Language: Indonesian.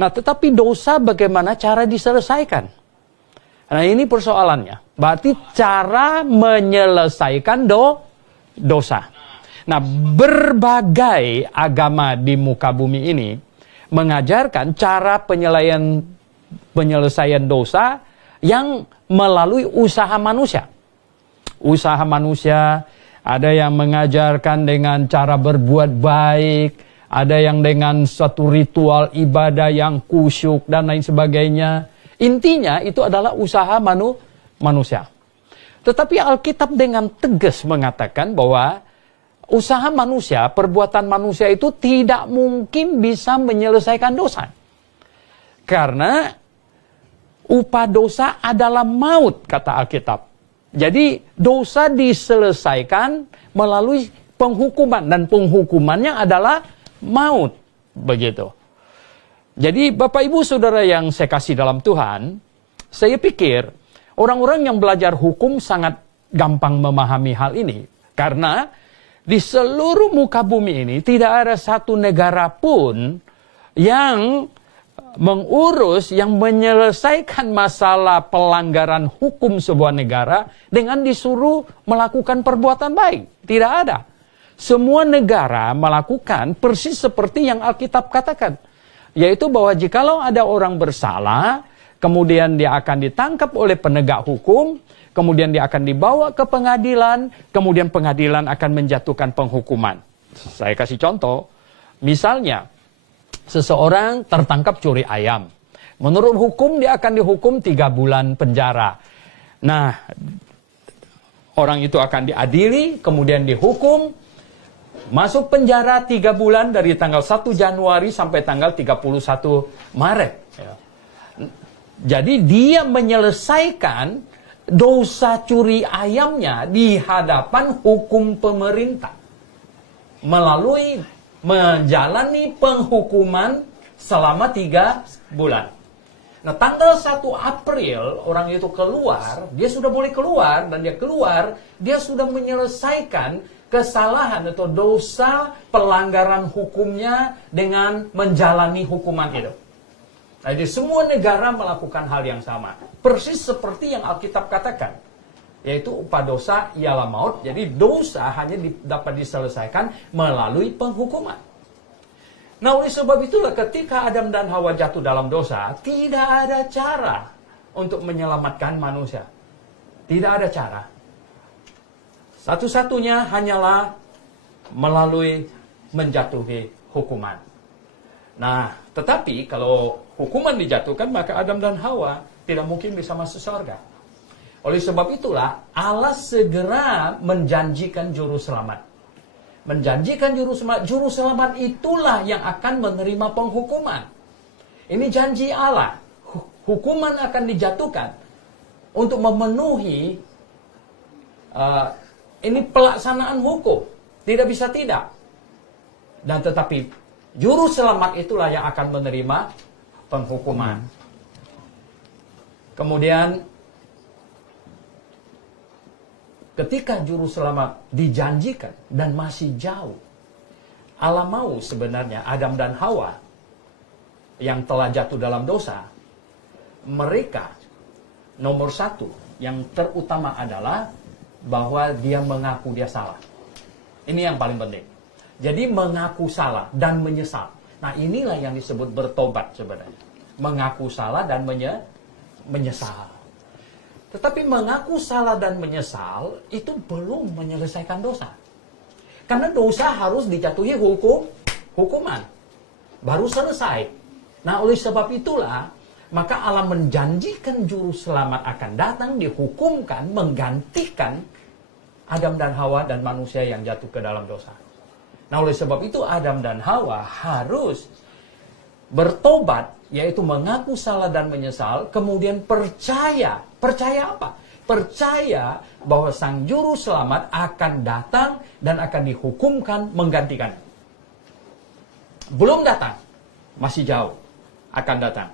Nah, tetapi dosa bagaimana cara diselesaikan? Nah, ini persoalannya. Berarti cara menyelesaikan dosa. Nah, berbagai agama di muka bumi ini mengajarkan cara penyelesaian dosa yang melalui usaha manusia. Usaha manusia, ada yang mengajarkan dengan cara berbuat baik, ada yang dengan suatu ritual ibadah yang kusyuk dan lain sebagainya. Intinya itu adalah usaha manusia. Tetapi Alkitab dengan tegas mengatakan bahwa usaha manusia, perbuatan manusia itu tidak mungkin bisa menyelesaikan dosa. Karena upah dosa adalah maut, kata Alkitab. Jadi dosa diselesaikan melalui penghukuman, dan penghukumannya adalah maut. Begitu. Jadi Bapak Ibu Saudara yang saya kasih dalam Tuhan, saya pikir orang-orang yang belajar hukum sangat gampang memahami hal ini. Karena di seluruh muka bumi ini tidak ada satu negara pun yang mengurus, yang menyelesaikan masalah pelanggaran hukum sebuah negara dengan disuruh melakukan perbuatan baik. Tidak ada. Semua negara melakukan persis seperti yang Alkitab katakan. Yaitu bahwa jikalau ada orang bersalah, kemudian dia akan ditangkap oleh penegak hukum, kemudian dia akan dibawa ke pengadilan, kemudian pengadilan akan menjatuhkan penghukuman. Saya kasih contoh, misalnya seseorang tertangkap curi ayam. Menurut hukum dia akan dihukum 3 bulan penjara. Nah, orang itu akan diadili, kemudian dihukum, masuk penjara 3 bulan dari tanggal 1 Januari sampai tanggal 31 Maret. Jadi dia menyelesaikan dosa curi ayamnya di hadapan hukum pemerintah. Melalui menjalani penghukuman selama 3 bulan. Nah, tanggal 1 April orang itu keluar, dia sudah boleh keluar, dan dia keluar, dia sudah menyelesaikan kesalahan atau dosa pelanggaran hukumnya dengan menjalani hukuman itu. Jadi semua negara melakukan hal yang sama. Persis seperti yang Alkitab katakan. Yaitu upah dosa ialah maut. Jadi dosa hanya dapat diselesaikan melalui penghukuman. Nah, oleh sebab itulah ketika Adam dan Hawa jatuh dalam dosa, tidak ada cara untuk menyelamatkan manusia. Tidak ada cara. Satu-satunya hanyalah melalui menjatuhi hukuman. Nah, tetapi kalau hukuman dijatuhkan, maka Adam dan Hawa tidak mungkin bisa masuk surga. Oleh sebab itulah Allah segera menjanjikan juru selamat. Menjanjikan juru selamat itulah yang akan menerima penghukuman. Ini janji Allah. Hukuman akan dijatuhkan untuk memenuhi ini pelaksanaan hukum. Tidak bisa tidak. Dan tetapi juru selamat itulah yang akan menerima penghukuman. Kemudian ketika juru selamat dijanjikan dan masih jauh, Allah mau sebenarnya Adam dan Hawa yang telah jatuh dalam dosa, mereka nomor 1 yang terutama adalah bahwa dia mengaku dia salah. Ini yang paling penting. Jadi mengaku salah dan menyesal. Nah, inilah yang disebut bertobat sebenarnya. Mengaku salah dan menyesal. Tetapi mengaku salah dan menyesal itu belum menyelesaikan dosa. Karena dosa harus dijatuhi hukuman. Baru selesai. Nah, oleh sebab itulah, maka Allah menjanjikan juru selamat akan datang, dihukumkan, menggantikan Adam dan Hawa dan manusia yang jatuh ke dalam dosa. Nah, oleh sebab itu Adam dan Hawa harus bertobat, yaitu mengaku salah dan menyesal, kemudian percaya. Percaya apa? Percaya bahwa sang juru selamat akan datang dan akan dihukumkan menggantikan. Belum datang, masih jauh, akan datang.